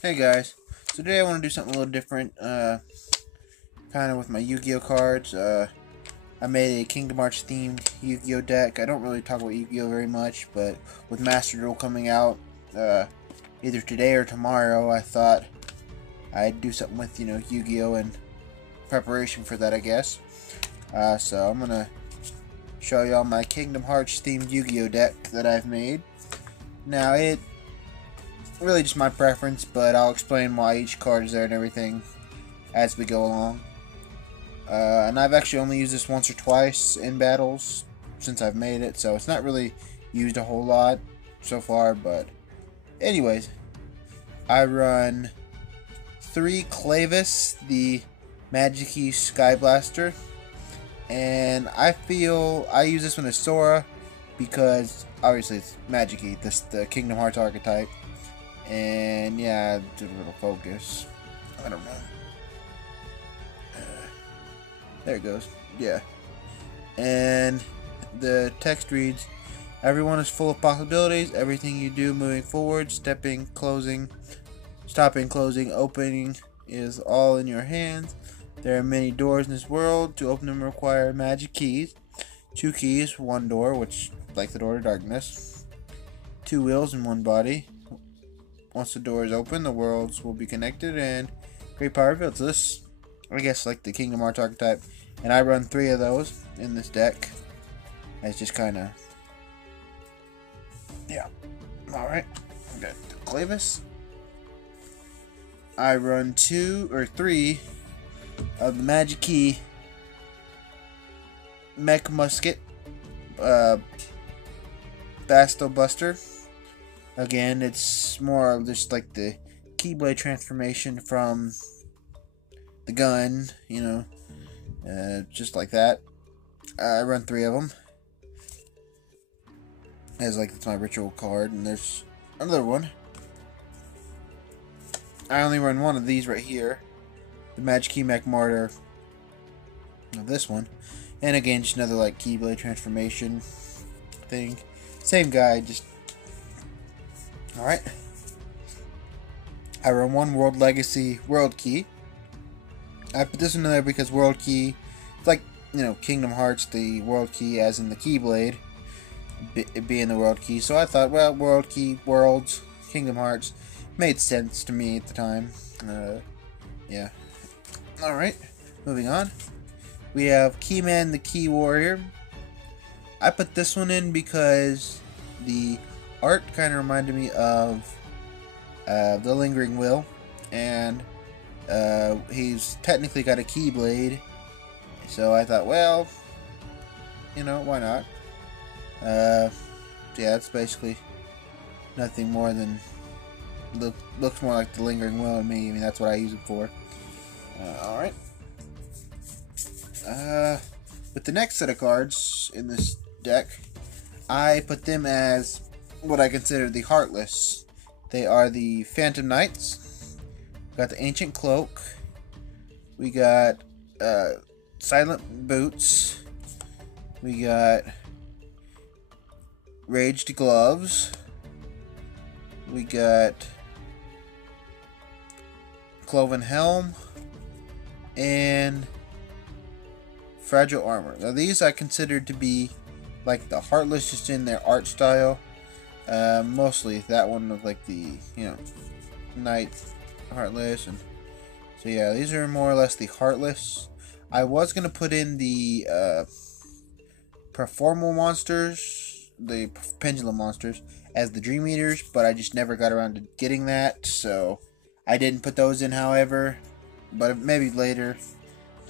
Hey guys, so today I want to do something a little different, kind of with my Yu-Gi-Oh cards. I made a Kingdom Hearts themed Yu-Gi-Oh deck. I don't really talk about Yu-Gi-Oh very much, but with Master Duel coming out, either today or tomorrow, I thought I'd do something with, Yu-Gi-Oh in preparation for that, I guess. So I'm gonna show y'all my Kingdom Hearts themed Yu-Gi-Oh deck that I've made. Now, it really just my preference, but I'll explain why each card is there and everything as we go along. And I've actually only used this once or twice in battles since I've made it, so it's not really used a whole lot so far, but anyways, I run 3 Clavis, the Magicky Sky Blaster, and I feel I use this one as Sora because obviously it's Magicky, the Kingdom Hearts archetype. And yeah, do a little focus. I don't know. There it goes. Yeah. And the text reads, "Everyone is full of possibilities. Everything you do moving forward, stepping, closing, stopping, closing, opening is all in your hands. There are many doors in this world. To open them require magic keys. 2 keys, 1 door, which, like the door to darkness. 2 wheels and 1 body. Once the door is open, the worlds will be connected and great power revealed." So this, I guess, like the Kingdom Hearts archetype. And I run 3 of those in this deck. It's just kind of, yeah. Alright, we got the Clavis. I run 2 or 3 of the Magicky Mech Musket Basto Buster. Again, it's more of just like the Keyblade transformation from the gun, just like that. I run 3 of them. As like, it's my ritual card, and there's another one. I only run 1 of these right here. The Magicky Mech Martyr of this one. And again, just another like Keyblade transformation thing. Same guy, just alright. I run 1 World Legacy World Key. I put this one in there because World Key, it's like, Kingdom Hearts, the World Key, as in the Keyblade, being the World Key. So I thought, well, World Key, Worlds, Kingdom Hearts, made sense to me at the time. Yeah. Alright, moving on. We have Keyman the Key Warrior. I put this one in because the art kind of reminded me of The Lingering Will, and he's technically got a Keyblade, so I thought, well, why not? Yeah, it's basically nothing more than looks more like The Lingering Will to me. I mean, that's what I use it for. Alright. With the next set of cards in this deck, I put them as what I consider the Heartless. They are the Phantom Knights. We got the Ancient Cloak. We got Silent Boots. We got Raged Gloves. We got Cloven Helm. And Fragile Armor. Now these I consider to be like the Heartless, just in their art style. Mostly that one of like the, Knight Heartless, and so yeah, these are more or less the Heartless. I was gonna put in the Performal monsters, the Pendulum monsters, as the Dream Eaters, but I just never got around to getting that, so I didn't put those in. However, but maybe later,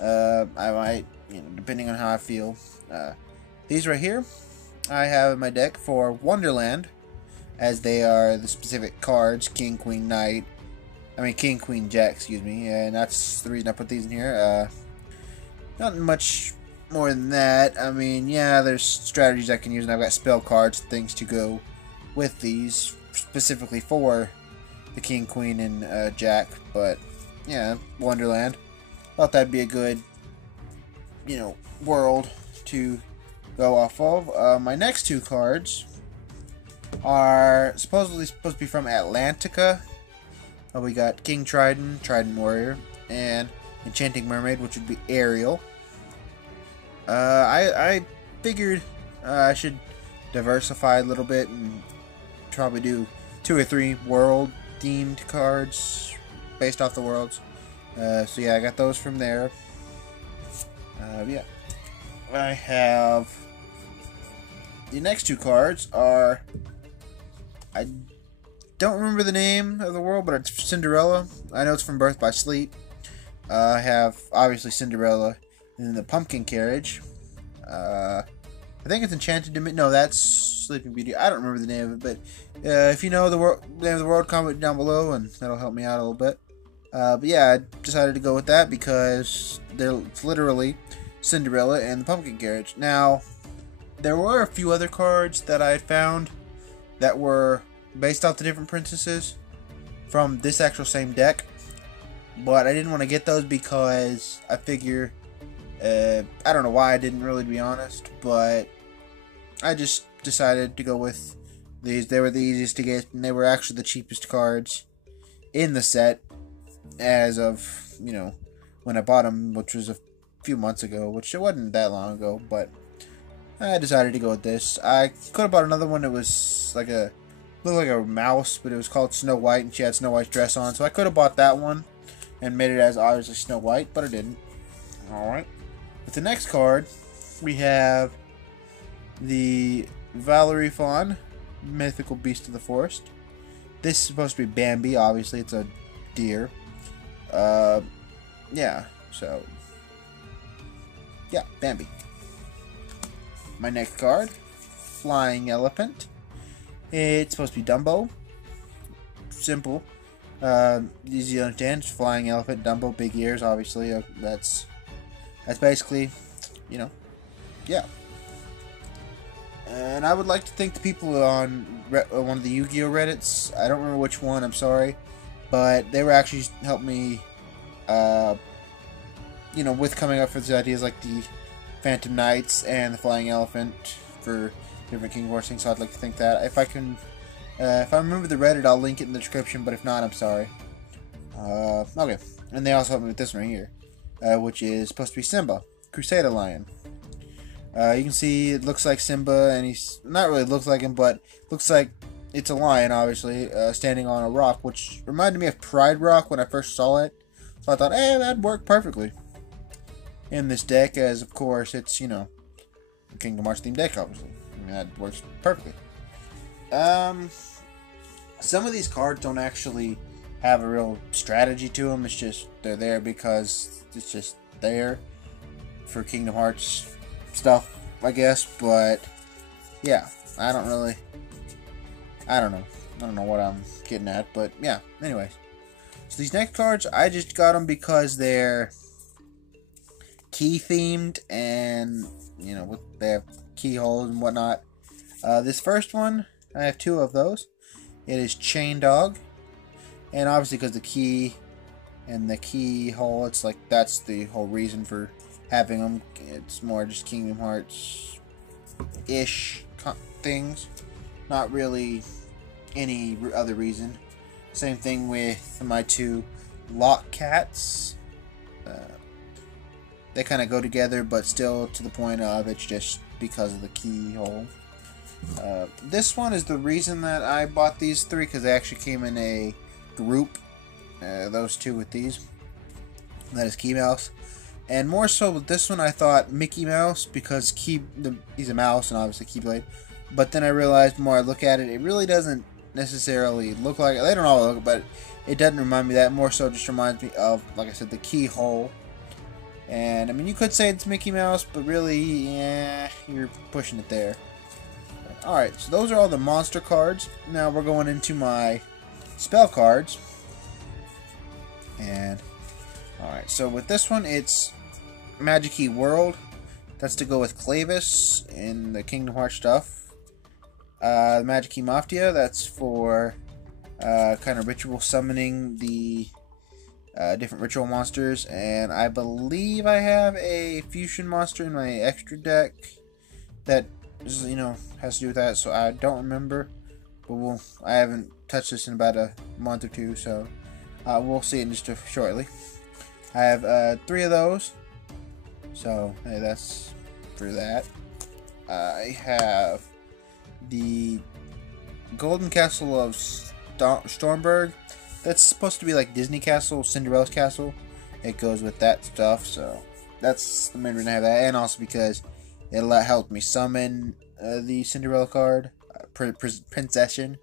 I might, depending on how I feel. These right here, I have in my deck for Wonderland, as they are the specific cards, King, Queen, Knight. King, Queen, Jack, excuse me, and that's the reason I put these in here. Not much more than that. Yeah, there's strategies I can use, and I've got spell cards, things to go with these, specifically for the King, Queen, and Jack, but yeah, Wonderland. Thought that'd be a good, world to go off of. My next 2 cards are supposed to be from Atlantica, We got King Trident, Trident Warrior, and Enchanting Mermaid, which would be Ariel. I figured I should diversify a little bit and probably do 2 or 3 world-themed cards based off the worlds. So yeah, I got those from there. Yeah. I have... The next 2 cards are... I don't remember the name of the world, but it's Cinderella. I know it's from Birth by Sleep. I have, obviously, Cinderella in the Pumpkin Carriage. I think it's Enchanted Dimension. No, that's Sleeping Beauty. I don't remember the name of it, but if you know the name of the world, comment down below, and that'll help me out a little bit. But yeah, I decided to go with that because it's literally Cinderella and the Pumpkin Carriage. Now, there were a few other cards that I had found that were based off the different princesses from this actual same deck, but I didn't want to get those because I figure, I don't know why I didn't really, to be honest, but I just decided to go with these. They were the easiest to get, and they were actually the cheapest cards in the set as of, you know, when I bought them, which was a few months ago, which it wasn't that long ago, but I decided to go with this. I could have bought another one that was like a, looked like a mouse, but it was called Snow White, and she had Snow White's dress on, so I could have bought that one and made it as obviously Snow White, but I didn't. Alright. With the next card, we have the Valerie Fawn, Mythical Beast of the Forest. This is supposed to be Bambi, obviously, it's a deer. Yeah, so, yeah, Bambi. My next card, Flying Elephant. It's supposed to be Dumbo. Simple. Easy to understand. Flying elephant, Dumbo, big ears, obviously. That's basically, you know, yeah. And I would like to thank the people on one of the Yu-Gi-Oh Reddits. I don't remember which one, I'm sorry. But they were actually helping me, you know, with coming up with these ideas like the Phantom Knights and the Flying Elephant for different King Wars things, so I'd like to thank that. If I can, if I remember the Reddit, I'll link it in the description, but if not, I'm sorry. Okay. And they also helped me with this one right here, which is supposed to be Simba, Crusader Lion. You can see it looks like Simba, and he's not really looks like him, but looks like it's a lion, obviously, standing on a rock, which reminded me of Pride Rock when I first saw it. So I thought, hey, that'd work perfectly in this deck, as of course it's, you know, a Kingdom Hearts themed deck, obviously. I mean, that works perfectly. Some of these cards don't actually have a real strategy to them. It's just they're there because it's just there for Kingdom Hearts stuff, I guess. But yeah, I don't know. I don't know what I'm getting at, but yeah. Anyways, so these next cards, I just got them because they're key themed, and you know, they have keyholes and whatnot. This first one, I have 2 of those. It is Chain Dog, and obviously because the key and the keyhole, it's like that's the whole reason for having them. It's more just Kingdom Hearts ish things, not really any other reason. Same thing with my 2 Lock Cats. They kind of go together, but still to the point of it's just because of the keyhole. This one is the reason that I bought these 3, because they actually came in a group. Those 2 with these. That is Key Mouse. And more so with this one, I thought Mickey Mouse, because he's a mouse and obviously Keyblade. But then I realized the more I look at it, it really doesn't necessarily look like it. They don't all look, but it doesn't remind me of that. More so just reminds me of, like I said, the keyhole. And I mean, you could say it's Mickey Mouse, but really, yeah, you're pushing it there. Alright, so those are all the monster cards. Now we're going into my spell cards. And, alright, so with this one, it's Magicky World. That's to go with Clavis in the Kingdom Hearts stuff. Magicky Mafia, that's for kind of ritual summoning the different ritual monsters. And I believe I have a fusion monster in my extra deck that is, you know, has to do with that, so I don't remember. But I haven't touched this in about a month or 2, so We'll see in just shortly. I have 3 of those. So, hey, that's for that. I have the Golden Castle of Stormberg. That's supposed to be like Disney Castle, Cinderella's castle. It goes with that stuff, so that's the main reason I have that. And also because it helped me summon the Cinderella card, Princession.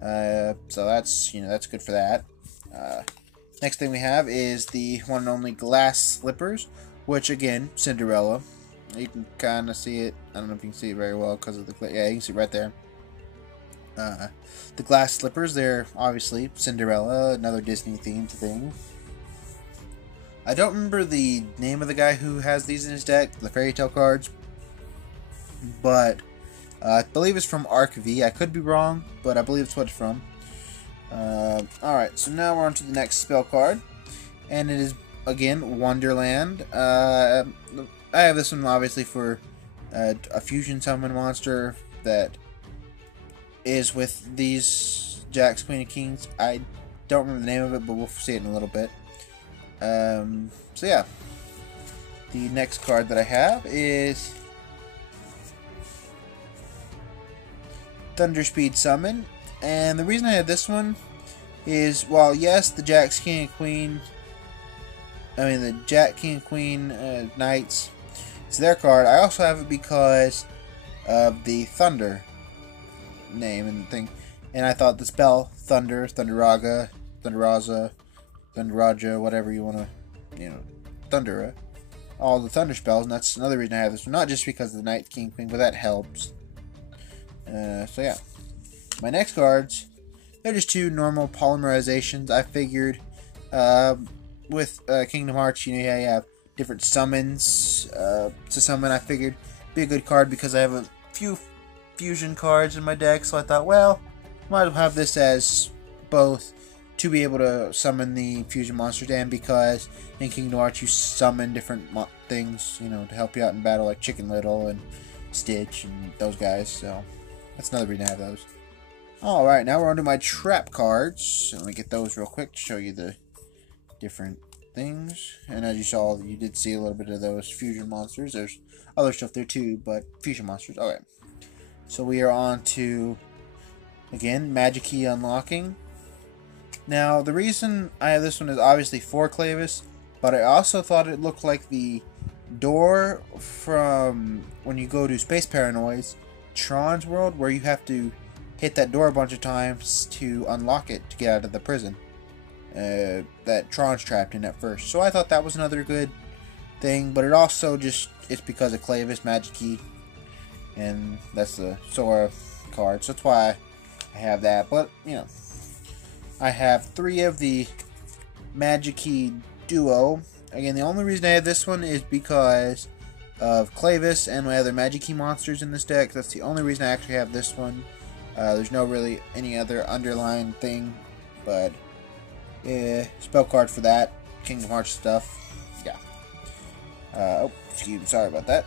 So that's, that's good for that. Next thing we have is the one and only glass slippers, which again, Cinderella. You can kind of see it. I don't know if you can see it very well because of the yeah, you can see it right there. The glass slippers, they're obviously Cinderella, another Disney themed thing. I don't remember the name of the guy who has these in his deck, the fairy tale cards, but I believe it's from Arc V. I could be wrong, but I believe it's what it's from. Alright, so now we're on to the next spell card, and it is, again, Wonderland. I have this one obviously for a fusion summon monster that is with these Jacks, Queen, and Kings. I don't remember the name of it, but we'll see it in a little bit. So yeah, the next card that I have is Thunderspeed Summon, and the reason I have this one is, while yes, the Jacks, King, and Queen, the Jack, King, and Queen Knights, it's their card. I also have it because of the Thunder name and thing, and I thought the spell Thunder, Thunderaga, Thunderaza, Thunderaja, whatever you want to, Thundera, all the Thunder spells, and that's another reason I have this one. Not just because of the Knight, King, Queen, but that helps. So yeah, my next cards, they're just 2 normal polymerizations. I figured with Kingdom Hearts, you have different summons to summon. I figured it'd be a good card because I have a few fusion cards in my deck, so I thought, well, might as well have this as both to be able to summon the fusion monsters, and because in Kingdom Hearts you summon different things, to help you out in battle, like Chicken Little and Stitch and those guys, so that's another reason I have those. Alright, now we're on to my trap cards. Let me get those real quick to show you the different things. And as you saw, you did see a little bit of those fusion monsters. There's other stuff there too, but fusion monsters. Okay. So we are on to, again, Magicky Unlocking. Now, the reason I have this one is obviously for Clavis, but I also thought it looked like the door from when you go to Space Paranoids, Tron's World, where you have to hit that door a bunch of times to unlock it to get out of the prison that Tron's trapped in at first. So I thought that was another good thing, but it also just, it's because of Clavis, Magicky, and that's the Sora card, so that's why I have that. But, I have 3 of the Magicky Duo. Again, the only reason I have this one is because of Clavis and my other Magicky monsters in this deck. That's the only reason I actually have this one. There's no really any other underlying thing, but spell card for that. Kingdom Hearts stuff. Yeah. Oh, excuse me, sorry about that.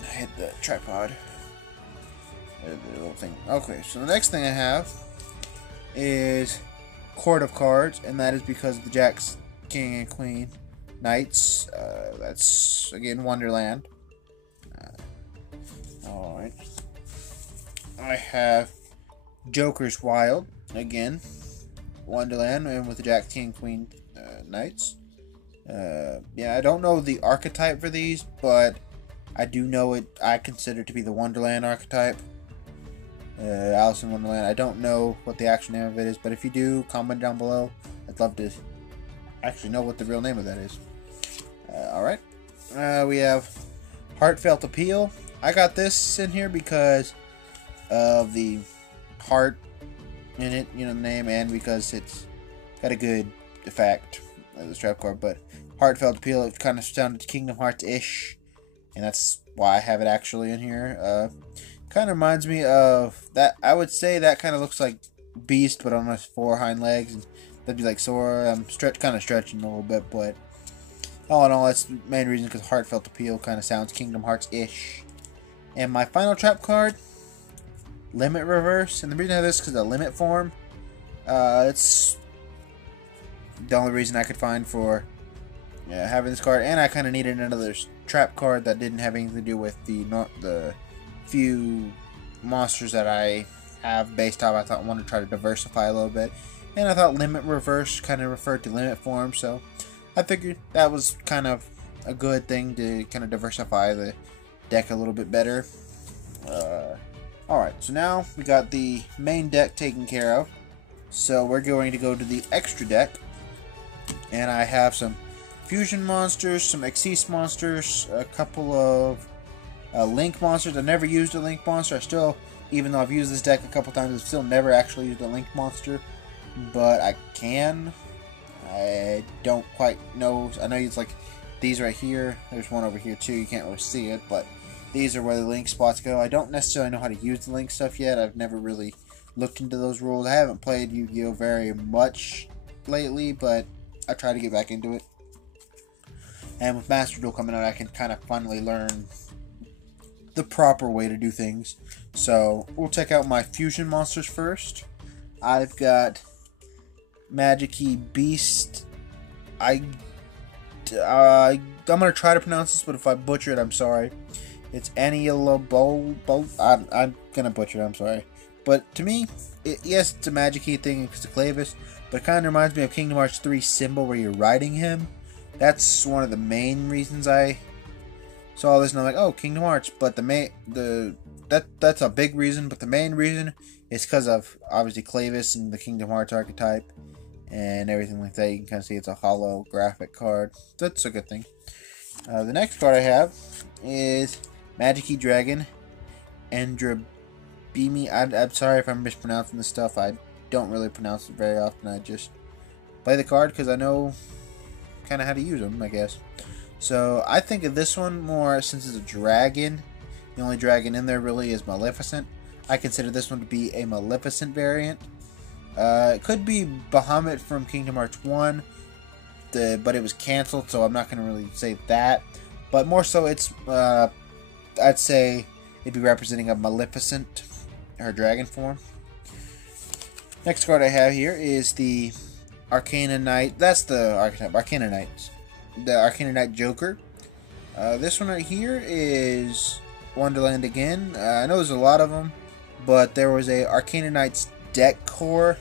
I hit the tripod. The little thing. Okay, so the next thing I have is Court of Cards, and that is because of the Jacks, King, and Queen Knights. That's, again, Wonderland. Alright. I have Joker's Wild, again, Wonderland, and with the Jack, King, Queen Knights. Yeah, I don't know the archetype for these, but I do know it. I consider it to be the Wonderland archetype. Alice in Wonderland. I don't know what the actual name of it is, but if you do, comment down below. I'd love to actually know what the real name of that is. Alright. We have Heartfelt Appeal. I got this in here because of the heart in it, the name, and because it's got a good effect as a trap card. But Heartfelt Appeal, it kind of sounded Kingdom Hearts-ish, and that's why I have it actually in here. Kind of reminds me of that. I would say that kind of looks like Beast, but on his 4 hind legs. And that'd be like Sora. I'm kind of stretching a little bit, but all in all, that's the main reason, because Heartfelt Appeal kind of sounds Kingdom Hearts-ish. And my final trap card, Limit Reverse. And the reason I have this is because of Limit form. It's the only reason I could find for having this card, and I kind of needed another trap card that didn't have anything to do with the few monsters that I have based off. I wanted to try to diversify a little bit, and I thought Limit Reverse kind of referred to Limit form, so I figured that was kind of a good thing to kind of diversify the deck a little bit better. Alright, so now we got the main deck taken care of, so we're going to go to the extra deck, and I have some fusion monsters, some Xyz monsters, a couple of link monsters. I never used a link monster. I still, even though I've used this deck a couple times, I've still never actually used a link monster, but I can. I don't quite know. I know it's like these right here. There's one over here too. You can't really see it, but these are where the link spots go. I don't necessarily know how to use the link stuff yet. I've never really looked into those rules. I haven't played Yu-Gi-Oh very much lately, but I try to get back into it. And with Master Duel coming out, I can kind of finally learn the proper way to do things. So we'll check out my fusion monsters first. I've got Magicky Beast. I'm gonna try to pronounce this, but if I butcher it, I'm sorry. It's Anielabo. I'm gonna butcher it, I'm sorry. But to me, yes, it's a Magicky thing because of Clavis, but it kind of reminds me of Kingdom Hearts 3 Symbol where you're riding him. That's one of the main reasons I saw this, and I'm like, oh, Kingdom Hearts. But that's a big reason, but the main reason is because of obviously Clavis and the Kingdom Hearts archetype and everything like that. You can kind of see it's a holographic card. That's a good thing. The next card I have is Magicky Dragon, Andrabimi. I'm sorry if I'm mispronouncing this stuff. I don't really pronounce it very often. I just play the card because I know kind of how to use them, I guess. So I think of this one more since it's a dragon. The only dragon in there really is Maleficent. I consider this one to be a Maleficent variant. It could be Bahamut from Kingdom Hearts 1, but it was cancelled, so I'm not going to really say that. But more so, it's I'd say it'd be representing a Maleficent, her dragon form. Next card I have here is the Arcana Knight. That's the archetype, Arcana Knight. The Arcana Knight Joker. This one right here is Wonderland again. I know there's a lot of them, but there was a Arcana Knight's deck core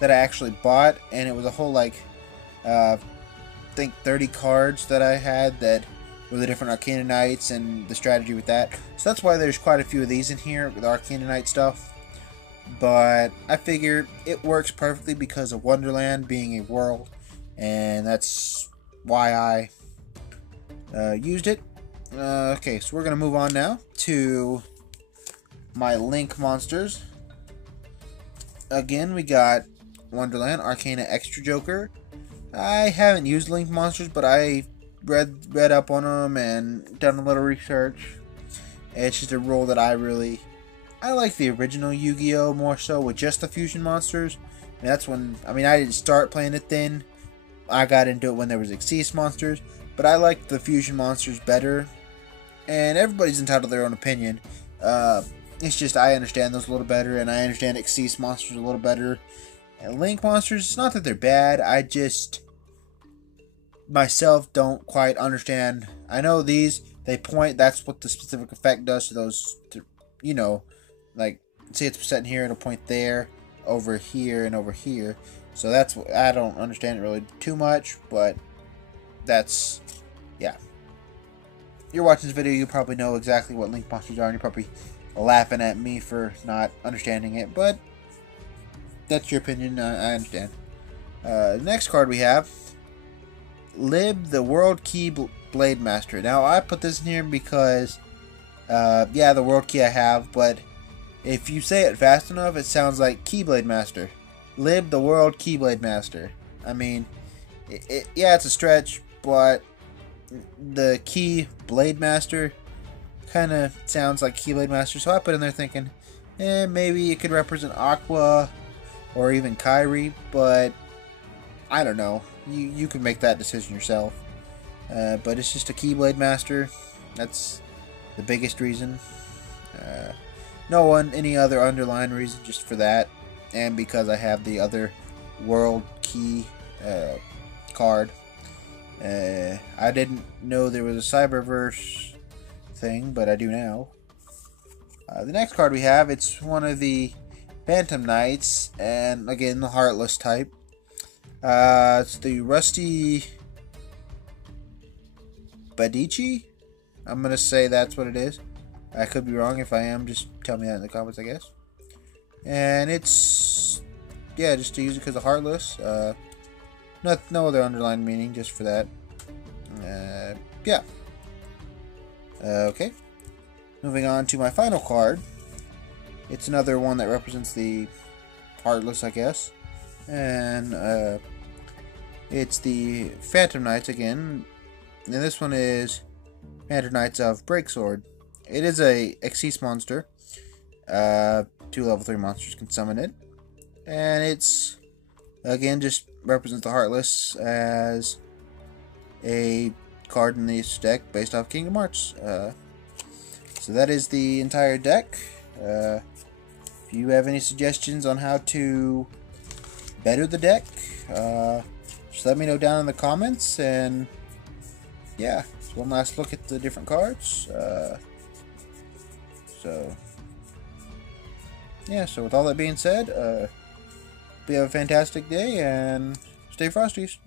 that I actually bought, and it was a whole like I think 30 cards that I had that were the different Arcana Knights and the strategy with that. So that's why there's quite a few of these in here with Arcana Knight stuff. But I figure it works perfectly because of Wonderland being a world, and that's why I used it. Okay, so we're going to move on now to my Link monsters. Again, we got Wonderland, Arcana Extra Joker. I haven't used Link monsters, but I read up on them and done a little research. It's just a rule that I like the original Yu-Gi-Oh more so with just the fusion monsters. And that's when, I didn't start playing it then. I got into it when there was Xyz monsters, but I like the fusion monsters better. And everybody's entitled to their own opinion. It's just I understand those a little better, and I understand Xyz monsters a little better. And Link monsters, it's not that they're bad, I just myself don't quite understand. I know these, they point, that's what the specific effect does to those, you know, like, say it's set in here, it'll point there, over here, and over here. So that's, I don't understand it really too much, but that's, yeah. You're watching this video, you probably know exactly what Link monsters are, and you're probably laughing at me for not understanding it, but that's your opinion, I understand. Next card we have, Lib, the World Key Blade Master. Now, I put this in here because, yeah, the World Key I have, but if you say it fast enough, it sounds like Keyblade Master. Lib, the World Keyblade Master. I mean, yeah, it's a stretch, but the Key Blade Master kind of sounds like Keyblade Master, so I put in there thinking, maybe it could represent Aqua or even Kyrie, but I don't know. You can make that decision yourself. But it's just a Keyblade Master. That's the biggest reason. Any other underlying reason, just for that. And because I have the other World Key card. I didn't know there was a Cyberverse thing, but I do now. The next card we have, it's one of the Phantom Knights, and again the Heartless type. It's the Rusty Badichi. I'm gonna say that's what it is. I could be wrong. If I am, just tell me that in the comments, I guess. And it's, yeah, just to use it because of Heartless. No other underlying meaning, just for that. Yeah. Okay. Moving on to my final card. It's another one that represents the Heartless, I guess. And it's the Phantom Knights again. And this one is Phantom Knights of Breaksword. It is a Xyz monster. 2 level 3 monsters can summon it. And it's, again, just represents the Heartless as a card in this deck based off Kingdom Hearts. So that is the entire deck. If you have any suggestions on how to better the deck, just let me know down in the comments. And yeah, just one last look at the different cards. So yeah, so with all that being said, we have a fantastic day and stay frosties.